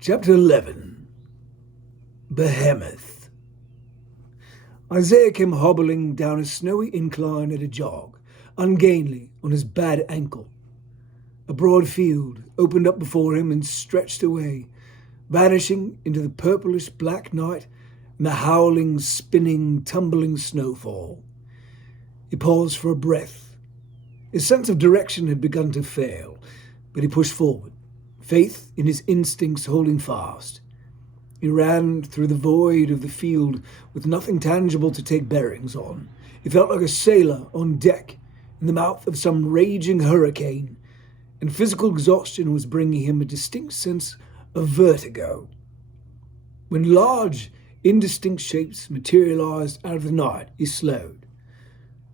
Chapter 11. Behemoth. Isaiah came hobbling down a snowy incline at a jog, ungainly on his bad ankle. A broad field opened up before him and stretched away, vanishing into the purplish black night and the howling, spinning, tumbling snowfall. He paused for a breath. His sense of direction had begun to fail, but he pushed forward, faith in his instincts holding fast. He ran through the void of the field with nothing tangible to take bearings on. He felt like a sailor on deck in the mouth of some raging hurricane, and physical exhaustion was bringing him a distinct sense of vertigo. When large, indistinct shapes materialized out of the night, he slowed.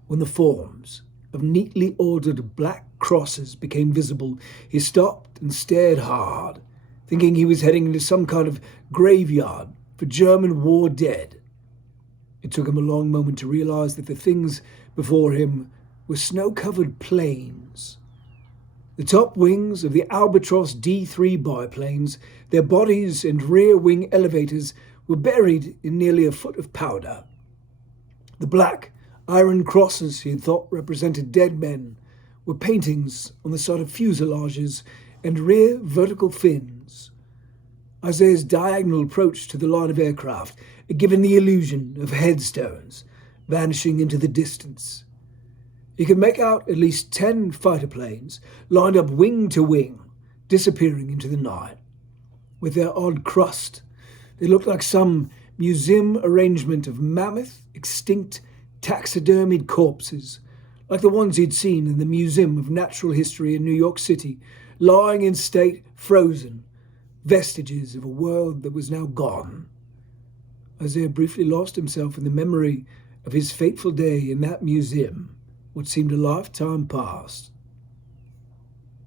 When the forms of neatly ordered black crosses became visible, he stopped and stared hard, thinking he was heading into some kind of graveyard for German war dead. It took him a long moment to realize that the things before him were snow-covered plains. The top wings of the Albatros D-3 biplanes, their bodies and rear wing elevators were buried in nearly a foot of powder. The black, iron crosses he had thought represented dead men were paintings on the side of fuselages and rear vertical fins. Isaiah's diagonal approach to the line of aircraft had given the illusion of headstones vanishing into the distance. He could make out at least 10 fighter planes lined up wing to wing, disappearing into the night. With their odd crust, they looked like some museum arrangement of mammoth, extinct, taxidermied corpses, like the ones he'd seen in the Museum of Natural History in New York City, lying in state, frozen, vestiges of a world that was now gone. Isaiah briefly lost himself in the memory of his fateful day in that museum, what seemed a lifetime past.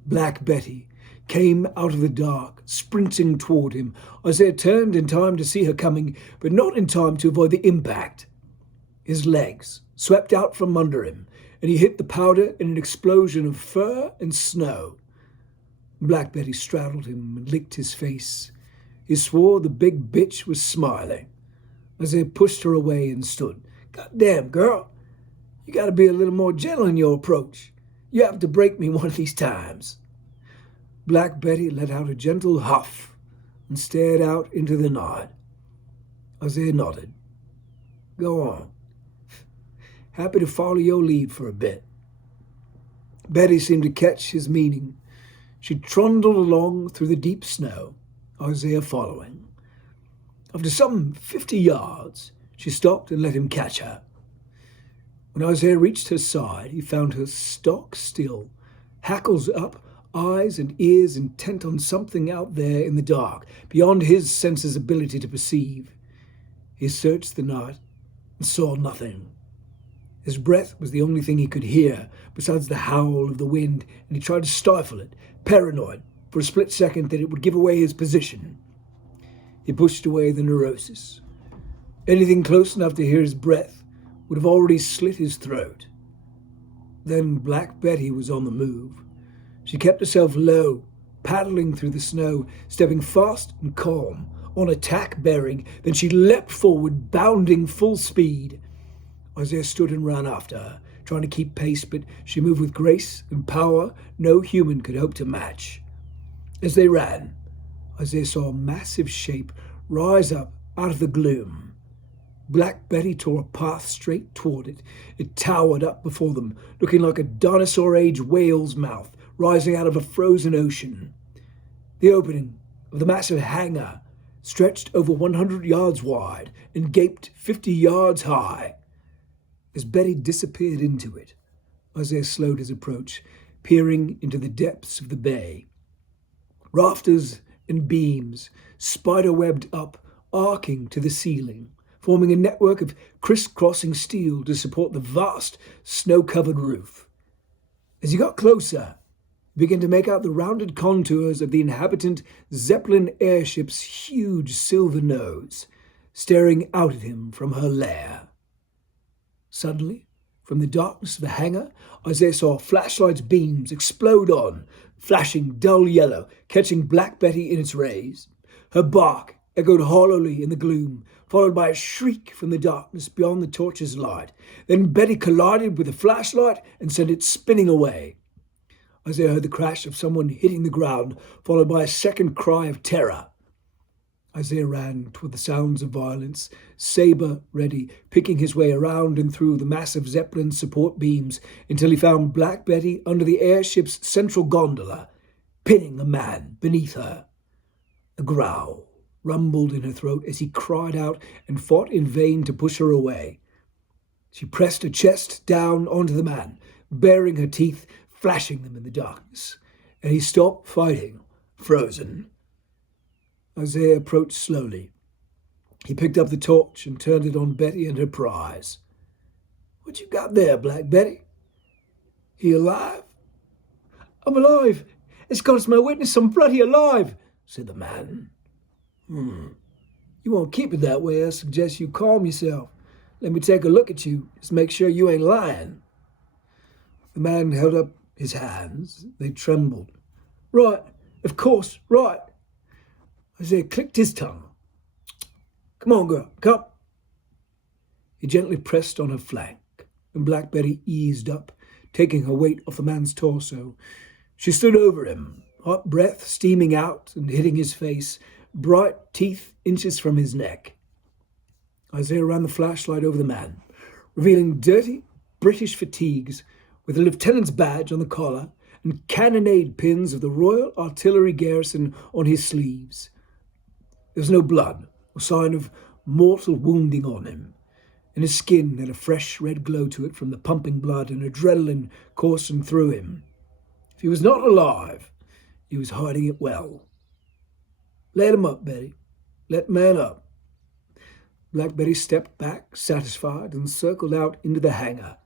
Black Betty came out of the dark, sprinting toward him. Isaiah turned in time to see her coming, but not in time to avoid the impact. His legs swept out from under him, and he hit the powder in an explosion of fur and snow. Black Betty straddled him and licked his face. He swore the big bitch was smiling. Isaiah pushed her away and stood. "Goddamn, girl, you gotta be a little more gentle in your approach. You have to break me one of these times." Black Betty let out a gentle huff and stared out into the night. Isaiah nodded. "Go on. Happy to follow your lead for a bit." Betty seemed to catch his meaning. She trundled along through the deep snow, Isaiah following. After some 50 yards, she stopped and let him catch her. When Isaiah reached her side, he found her stock still, hackles up, eyes and ears intent on something out there in the dark, beyond his senses' ability to perceive. He searched the night and saw nothing. His breath was the only thing he could hear, besides the howl of the wind, and he tried to stifle it, paranoid for a split second that it would give away his position. He pushed away the neurosis. Anything close enough to hear his breath would have already slit his throat. Then Black Betty was on the move. She kept herself low, paddling through the snow, stepping fast and calm, on a tack bearing. Then she leapt forward, bounding full speed. Isaiah stood and ran after her, trying to keep pace, but she moved with grace and power no human could hope to match. As they ran, Isaiah saw a massive shape rise up out of the gloom. Black Betty tore a path straight toward it. It towered up before them, looking like a dinosaur-age whale's mouth rising out of a frozen ocean. The opening of the massive hangar stretched over 100 yards wide and gaped 50 yards high. As Betty disappeared into it, Isaiah slowed his approach, peering into the depths of the bay. Rafters and beams spider-webbed up, arcing to the ceiling, forming a network of crisscrossing steel to support the vast, snow-covered roof. As he got closer, he began to make out the rounded contours of the inhabitant Zeppelin airship's huge silver nose, staring out at him from her lair. Suddenly, from the darkness of the hangar, Isaiah saw flashlight's beams explode on, flashing dull yellow, catching Black Betty in its rays. Her bark echoed hollowly in the gloom, followed by a shriek from the darkness beyond the torch's light. Then Betty collided with the flashlight and sent it spinning away. Isaiah heard the crash of someone hitting the ground, followed by a second cry of terror. Isaiah ran toward the sounds of violence, saber ready, picking his way around and through the massive Zeppelin support beams until he found Black Betty under the airship's central gondola, pinning a man beneath her. A growl rumbled in her throat as he cried out and fought in vain to push her away. She pressed her chest down onto the man, baring her teeth, flashing them in the darkness, and he stopped fighting, frozen. Isaiah approached slowly. He picked up the torch and turned it on Betty and her prize. "What you got there, Black Betty? He alive?" "I'm alive. As God's my witness, I'm bloody alive," said the man. You won't keep it that way. I suggest you calm yourself. Let me take a look at you. Just make sure you ain't lying." The man held up his hands. They trembled. "Right, of course, right." Isaiah clicked his tongue. "Come on, girl, come." He gently pressed on her flank, and Black Betty eased up, taking her weight off the man's torso. She stood over him, hot breath steaming out and hitting his face, bright teeth inches from his neck. Isaiah ran the flashlight over the man, revealing dirty British fatigues with a lieutenant's badge on the collar and cannonade pins of the Royal Artillery Garrison on his sleeves. There was no blood or sign of mortal wounding on him, and his skin had a fresh red glow to it from the pumping blood and adrenaline coursing through him. If he was not alive, he was hiding it well. "Let him up, Betty. Let man up." Black Betty stepped back, satisfied, and circled out into the hangar,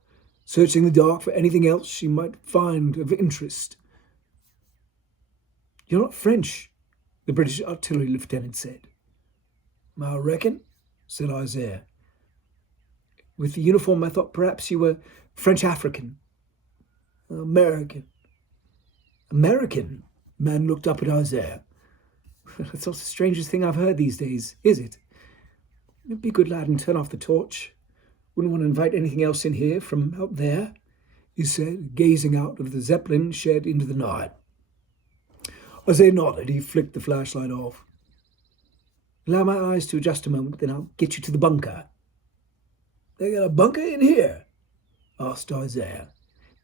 searching the dark for anything else she might find of interest. "You're not French," the British artillery lieutenant said. "I reckon," said Isaiah. "With the uniform, I thought perhaps you were French-African." "American." "American?" The man looked up at Isaiah. "That's not the strangest thing I've heard these days, is it? Be a good lad and turn off the torch. Wouldn't want to invite anything else in here from out there," he said, gazing out of the Zeppelin shed into the night. Isaiah nodded. He flicked the flashlight off. "Allow my eyes to adjust a moment, then I'll get you to the bunker." "They got a bunker in here?" asked Isaiah.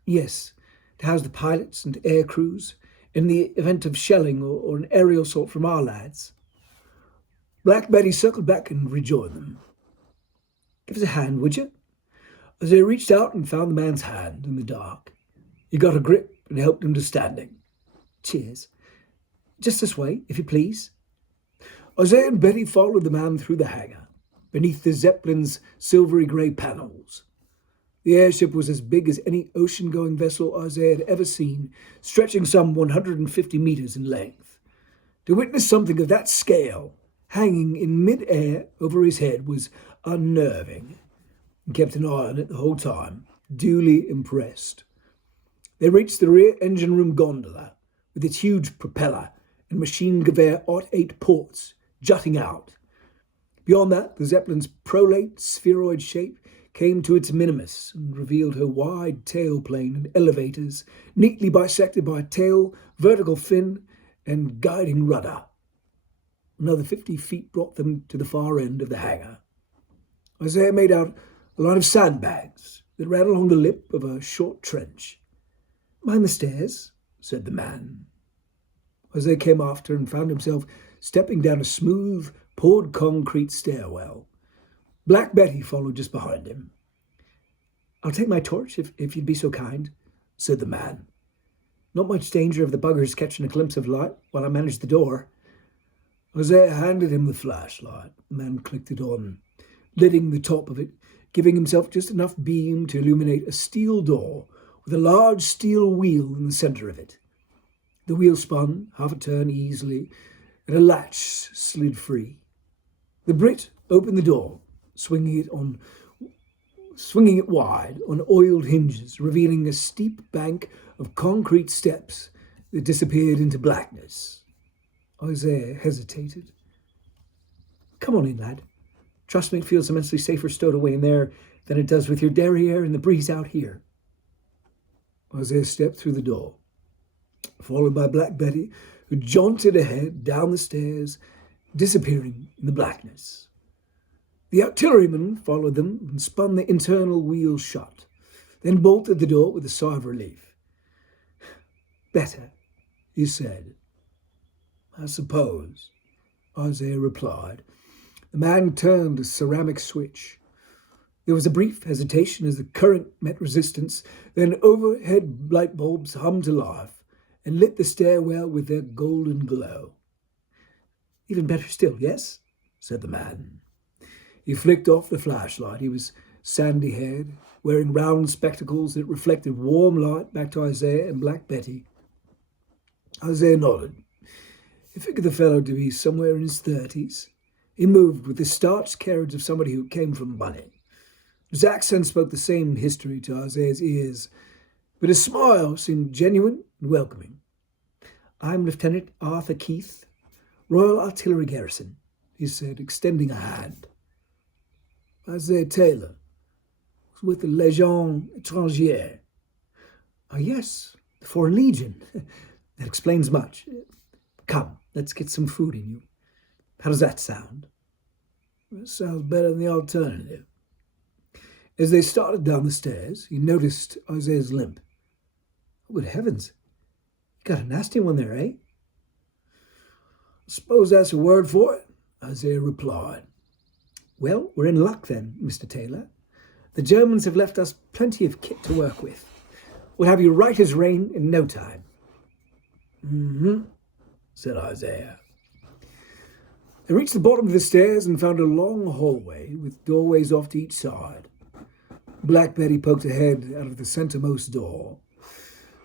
"Yes, to house the pilots and air crews in the event of shelling or an aerial assault from our lads." Black Betty circled back and rejoined them. "Give us a hand, would you?" Isaiah reached out and found the man's hand in the dark. He got a grip and helped him to standing. "Cheers. Just this way, if you please." Isaiah and Betty followed the man through the hangar, beneath the Zeppelin's silvery grey panels. The airship was as big as any ocean-going vessel Isaiah had ever seen, stretching some 150 meters in length. To witness something of that scale hanging in mid-air over his head was unnerving. He kept an eye on it the whole time, duly impressed. They reached the rear engine room gondola, with its huge propeller and machine gewehr .8 ports jutting out. Beyond that, the Zeppelin's prolate spheroid shape came to its minimus and revealed her wide tailplane and elevators, neatly bisected by tail, vertical fin, and guiding rudder. Another 50 feet brought them to the far end of the hangar. Isaiah made out a line of sandbags that ran along the lip of a short trench. "Mind the stairs," said the man. Isaiah came after and found himself stepping down a smooth, poured concrete stairwell. Black Betty followed just behind him. "I'll take my torch if you'd be so kind," said the man. "Not much danger of the buggers catching a glimpse of light while I manage the door." Isaiah handed him the flashlight. The man clicked it on, lighting the top of it, giving himself just enough beam to illuminate a steel door with a large steel wheel in the center of it. The wheel spun half a turn easily, and a latch slid free. The Brit opened the door, swinging it wide on oiled hinges, revealing a steep bank of concrete steps that disappeared into blackness. Isaiah hesitated. Come on in, lad. Trust me, it feels immensely safer stowed away in there than it does with your derriere and the breeze out here. Isaiah stepped through the door, followed by Black Betty, who jaunted ahead down the stairs, disappearing in the blackness. The artilleryman followed them and spun the internal wheel shut, then bolted the door with a sigh of relief. Better, he said. I suppose, Isaiah replied. The man turned a ceramic switch. There was a brief hesitation as the current met resistance, then overhead light bulbs hummed to life and lit the stairwell with their golden glow. Even better still, yes? Said the man. He flicked off the flashlight. He was sandy-haired, wearing round spectacles that reflected warm light back to Isaiah and Black Betty. Isaiah nodded. He figured the fellow to be somewhere in his 30s. He moved with the starched carriage of somebody who came from money. His accent spoke the same history to Isaiah's ears, but his smile seemed genuine and welcoming. I'm Lieutenant Arthur Keith, Royal Artillery Garrison, he said, extending a hand. Isaiah Taylor was with the Légion Étrangère. Ah, yes, the Foreign Legion. That explains much. Come, let's get some food in you. How does that sound? Well, it sounds better than the alternative. As they started down the stairs, he noticed Isaiah's limp. Oh, good heavens. You got a nasty one there, eh? I suppose that's a word for it, Isaiah replied. Well, we're in luck then, Mr. Taylor. The Germans have left us plenty of kit to work with. We'll have you right as rain in no time. Mm-hmm, said Isaiah. They reached the bottom of the stairs and found a long hallway with doorways off to each side. Black Betty poked her head out of the centermost door.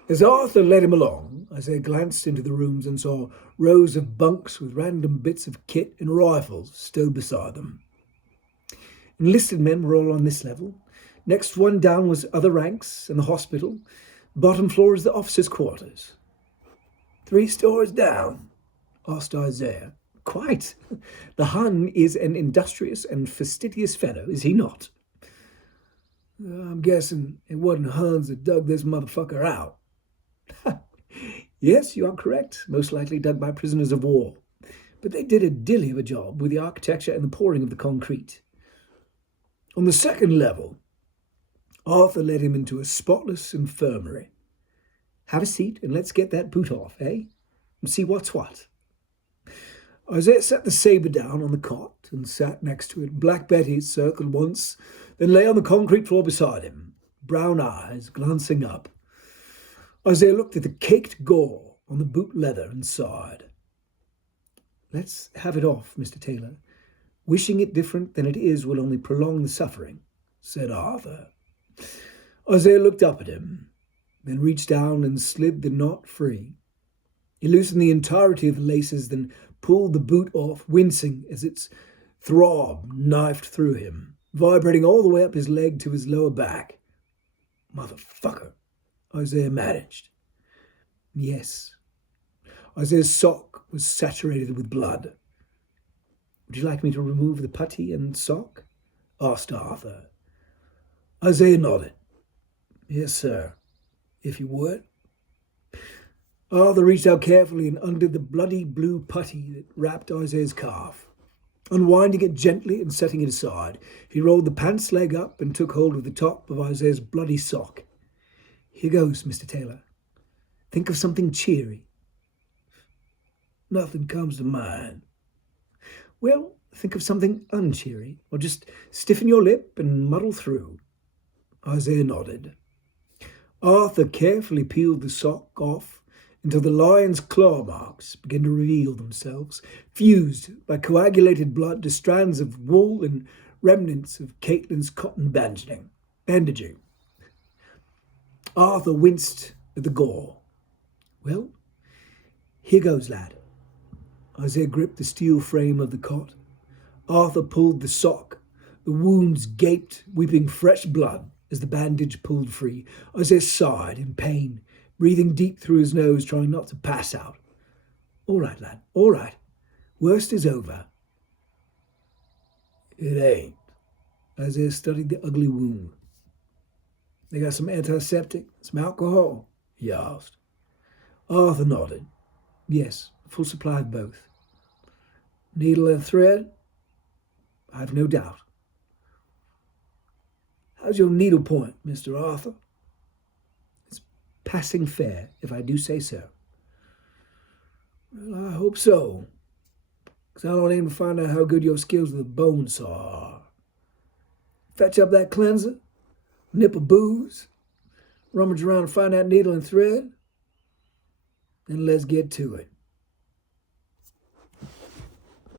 As Arthur led him along, Isaiah glanced into the rooms and saw rows of bunks with random bits of kit and rifles stowed beside them. Enlisted men were all on this level. Next one down was other ranks and the hospital. Bottom floor is the officers' quarters. 3 stories down? Asked Isaiah. Quite. The Hun is an industrious and fastidious fellow, is he not? I'm guessing it wasn't Huns that dug this motherfucker out. Yes, you are correct. Most likely dug by prisoners of war. But they did a dilly of a job with the architecture and the pouring of the concrete. On the second level, Arthur led him into a spotless infirmary. Have a seat and let's get that boot off, eh? And see what's what. Isaiah set the saber down on the cot and sat next to it. Black Betty circled once, then lay on the concrete floor beside him, brown eyes glancing up. Isaiah looked at the caked gore on the boot leather and sighed. Let's have it off, Mr. Taylor. Wishing it different than it is will only prolong the suffering, said Arthur. Isaiah looked up at him, then reached down and slid the knot free. He loosened the entirety of the laces, then pulled the boot off, wincing as its throb knifed through him, vibrating all the way up his leg to his lower back. Motherfucker, Isaiah managed. Yes. Isaiah's sock was saturated with blood. Would you like me to remove the putty and sock? Asked Arthur. Isaiah nodded. Yes, sir, if you would. Arthur reached out carefully and undid the bloody blue putty that wrapped Isaiah's calf. Unwinding it gently and setting it aside, he rolled the pants leg up and took hold of the top of Isaiah's bloody sock. Here goes, Mr. Taylor. Think of something cheery. Nothing comes to mind. Well, think of something uncheery, or just stiffen your lip and muddle through. Isaiah nodded. Arthur carefully peeled the sock off until the lion's claw marks began to reveal themselves, fused by coagulated blood to strands of wool and remnants of Caitlin's cotton bandaging. Arthur winced at the gore. Well, here goes, lad. Isaiah gripped the steel frame of the cot. Arthur pulled the sock. The wounds gaped, weeping fresh blood as the bandage pulled free. Isaiah sighed in pain, breathing deep through his nose, trying not to pass out. All right, lad, all right. Worst is over. It ain't. Isaiah studied the ugly wound. They got some antiseptic, some alcohol? He asked. Arthur nodded. Yes, full supply of both. Needle and thread? I've no doubt. How's your needle point, Mr. Arthur? It's passing fair, if I do say so. Well, I hope so, because I don't aim to find out how good your skills with a bone saw are. Fetch up that cleanser, nip of booze, rummage around and find that needle and thread, then let's get to it.